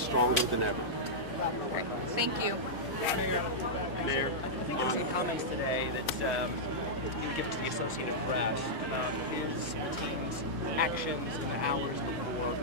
stronger than ever. Thank you. Mayor, I think there were some comments today that you would give to the Associated Press. His team's actions in the hours before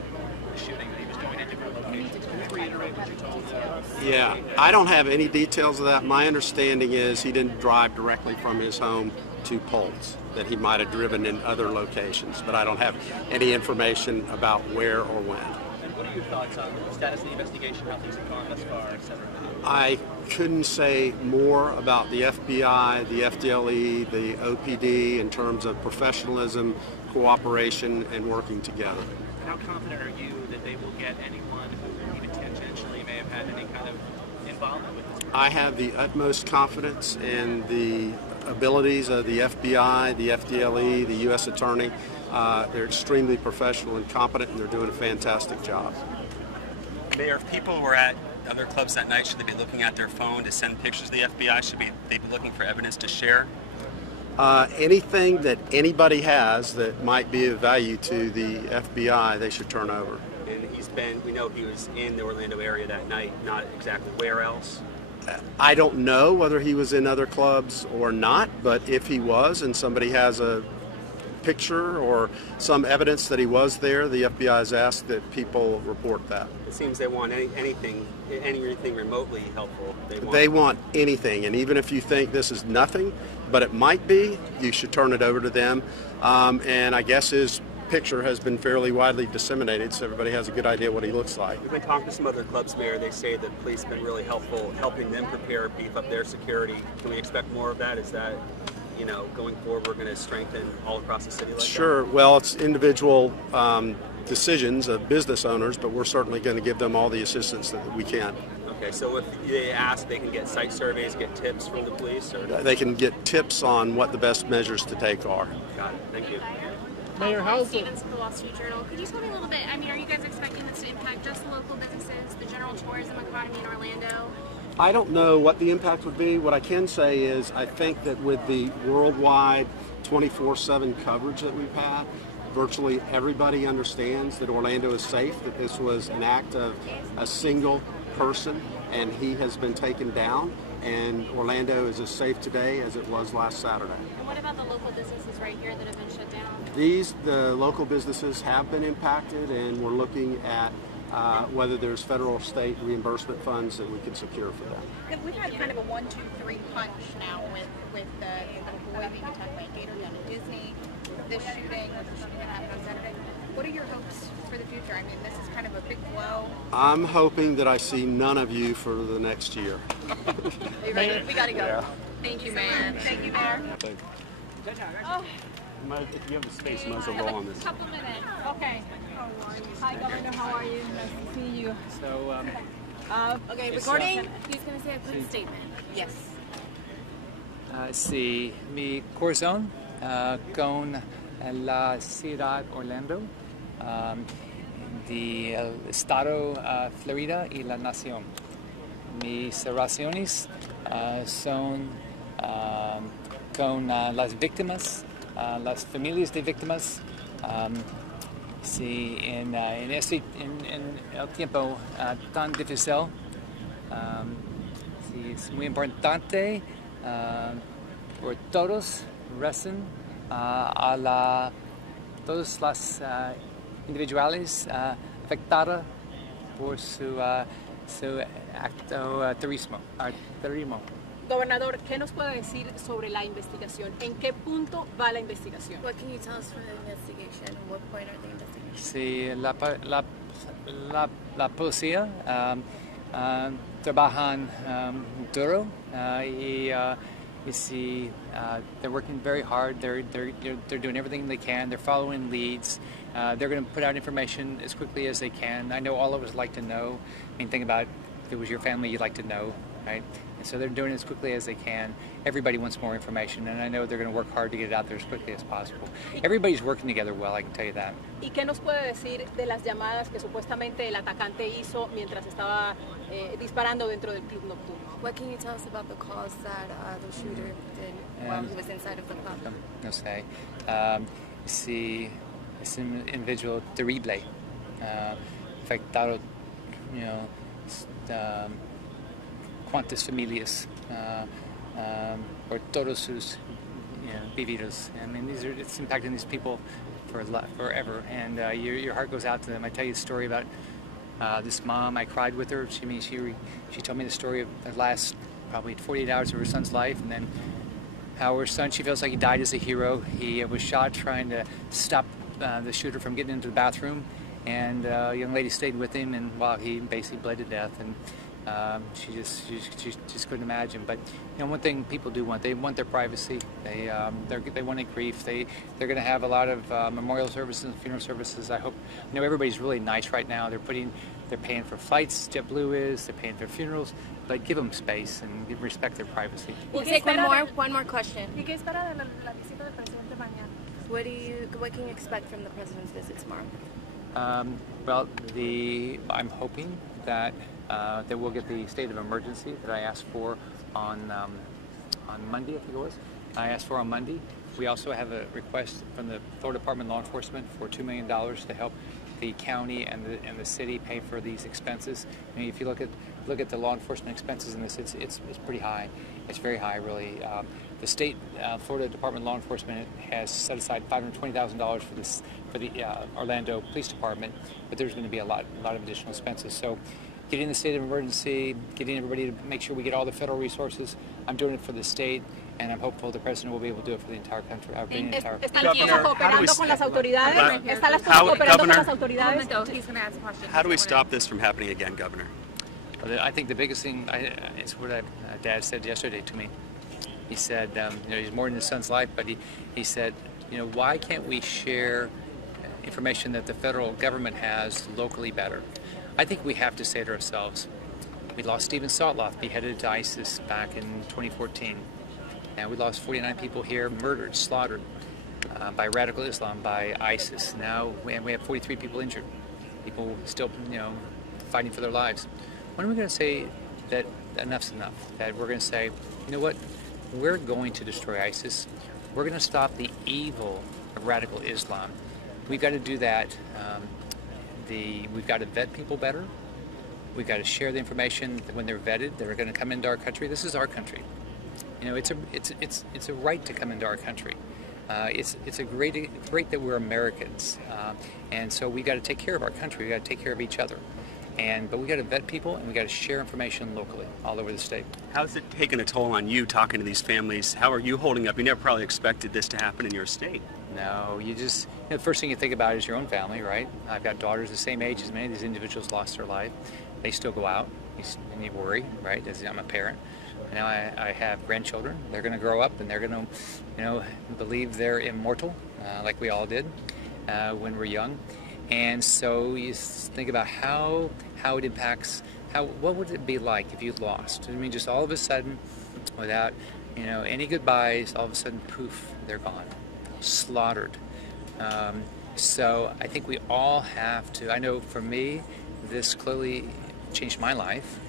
the shooting, that he was going to different locations. Can you reiterate what you told us? Yeah, I don't have any details of that. My understanding is he didn't drive directly from his home to Polls, that he might have driven in other locations, but I don't have any information about where or when. And what are your thoughts on the status of the investigation, how things have gone thus far, et cetera? I couldn't say more about the FBI, the FDLE, the OPD in terms of professionalism, cooperation, and working together. How confident are you that they will get anyone who even tangentially may have had any kind of involvement with this? I have the utmost confidence in the abilities of the FBI, the FDLE, the U.S. Attorney. They're extremely professional and competent, and they're doing a fantastic job. Mayor, if people were at other clubs that night, should they be looking at their phone to send pictures to the FBI? Should they be looking for evidence to share? Anything that anybody has that might be of value to the FBI, they should turn over. And we know he was in the Orlando area that night, not exactly where else. I don't know whether he was in other clubs or not, but if he was and somebody has a picture or some evidence that he was there, the FBI has asked that people report that. It seems they want anything remotely helpful. They want anything, and even if you think this is nothing, but it might be, you should turn it over to them. And I guess his picture has been fairly widely disseminated, so everybody has a good idea what he looks like. We've been talking to some other clubs, Mayor. They say that police have been really helpful, helping them prepare, beef up their security. Can we expect more of that? Is that, going forward, we're going to strengthen all across the city like Sure. that? Well, it's individual decisions of business owners, but we're certainly going to give them all the assistance that we can. Okay, so if they ask, they can get site surveys, get tips from the police? Or? They can get tips on what the best measures to take are. Got it. Thank you. Mayor, how's Stevens for the Wall Street Journal. Could you tell me a little bit, are you guys expecting this to impact just the local businesses, the general tourism economy in Orlando? I don't know what the impact would be. What I can say is I think that with the worldwide 24/7 coverage that we've had, virtually everybody understands that Orlando is safe, that this was an act of a single person and he has been taken down, and Orlando is as safe today as it was last Saturday. And what about the local businesses right here that have been shut down? The local businesses have been impacted, and we're looking at whether there's federal or state reimbursement funds that we can secure for them. We've had kind of a 1-2-3 punch now with the little boy being attacked by a gator down at Disney, this shooting, with the shooting that happened on Saturday. What are your hopes for the future? This is kind of a big blow. I'm hoping that I see none of you for the next year. Are you ready? We gotta go. Yeah. Thank you, Mayor. Thank you, Mayor. Oh. If you have the space, you might as well roll on this. A couple minutes. Okay. Hi, Governor. How are you? Nice to see you. So, Okay, recording. He's going to say a quick statement. Yes. Sí, mi corazón con la ciudad Orlando, del estado Florida y la nación. Mis oraciones son con las víctimas, las familias de víctimas. Sí, en el tiempo tan difícil, sí, es muy importante por todos recen a todas las individuales afectadas por su acto terrorismo. Gobernador, ¿qué nos puede decir sobre la investigación? ¿En qué punto va la investigación? What can you tell us for the investigation? What point are the investigation? Sí, la policía trabajan duro y sí, they're working very hard. They're doing everything they can. They're following leads. They're going to put out information as quickly as they can. I know all of us like to know. Think about if it was your family, you'd like to know, right? And so they're doing it as quickly as they can. Everybody wants more information, and I know they're going to work hard to get it out there as quickly as possible. Everybody's working together well, I can tell you that. ¿Y qué nos puede decir de las llamadas que supuestamente el atacante hizo mientras estaba disparando dentro del club nocturno? What can you tell us about the calls that the shooter did while he was inside of the club? No sé. Sí, es un individuo terrible, afectado you know, cuantas familias, or todos sus, you know, vividos. I mean, it's impacting these people forever, and your heart goes out to them. I tell you a story about this mom. I cried with her. She told me the story of the last probably 48 hours of her son's life, and then how her son, she feels like he died as a hero. He was shot trying to stop the shooter from getting into the bathroom, and a young lady stayed with him, and while he basically bled to death, and she just couldn't imagine. But you know, one thing people do want, they want their privacy. They want to grief. They're going to have a lot of memorial services and funeral services. I hope, you know, everybody's really nice right now. They're paying for flights. JetBlue is. They're paying for funerals. But give them space and respect their privacy. We'll take one more question. ¿Y qué espera de la visita del presidente mañana? What can you expect from the president's visit tomorrow? Well, I'm hoping that we'll get the state of emergency that I asked for on Monday, I think it was. I asked for on Monday. We also have a request from the Florida Department of Law Enforcement for $2 million to help the county and the city pay for these expenses. I mean, if you look at the law enforcement expenses in this, it's pretty high. It's very high, really. The state Florida Department of Law Enforcement has set aside $520,000 for the Orlando Police Department, but there's going to be a lot of additional expenses. So, getting the state of emergency, getting everybody to make sure we get all the federal resources. I'm doing it for the state, and I'm hopeful the president will be able to do it for the entire country. ¿Están las cosas cooperando con las autoridades? ¿Están las cosas cooperando con las autoridades? He's going to ask a question. How do we stop this from happening again, Governor? I think the biggest thing is what Dad said yesterday to me. He said, you know, he's mourning his son's life, but he said, you know, why can't we share information that the federal government has locally better? I think we have to say to ourselves, we lost Stephen Sotloff, beheaded to ISIS back in 2014. And we lost 49 people here, murdered, slaughtered by radical Islam, by ISIS. Now we have 43 people injured. People still, you know, fighting for their lives. When are we going to say that enough's enough? That we're going to say, you know what, we're going to destroy ISIS. We're going to stop the evil of radical Islam. We've got to do that. We've got to vet people better. We've got to share the information that when they're vetted, they're going to come into our country. This is our country. You know, it's a right to come into our country. It's a great that we're Americans, and so we got to take care of our country. We got to take care of each other. But we got to vet people, and we got to share information locally, all over the state. How's it taken a toll on you talking to these families? How are you holding up? You never probably expected this to happen in your state. No, you know, the first thing you think about is your own family, right? I've got daughters the same age as many of these individuals lost their life. They still go out, and you worry, right? As I'm a parent. Now I have grandchildren. They're going to grow up, and they're going to, you know, believe they're immortal, like we all did when we're young. And so you think about how it impacts, what would it be like if you lost? I mean, just all of a sudden, without, you know, any goodbyes, all of a sudden, poof, they're gone, slaughtered. So I think we all have to, I know for me, this clearly changed my life.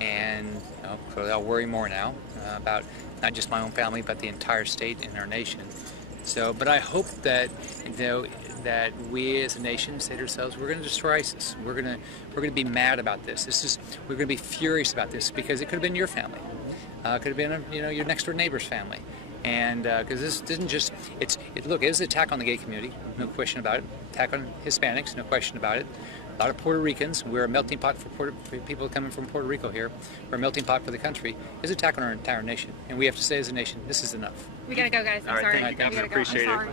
And you know, clearly I'll worry more now about not just my own family, but the entire state and our nation. So, but I hope that, you know, that we as a nation say to ourselves, we're going to destroy ISIS. We're going to be mad about this. We're going to be furious about this because it could have been your family. It could have been, you know, your next door neighbor's family. And because this isn't just, look, it is an attack on the gay community, no question about it. Attack on Hispanics, no question about it. A lot of Puerto Ricans. We're a melting pot for people coming from Puerto Rico here. We're a melting pot for the country. It's an attack on our entire nation. And we have to say as a nation, this is enough. We got to go, guys. I'm sorry. Thank you, Governor. Appreciate it.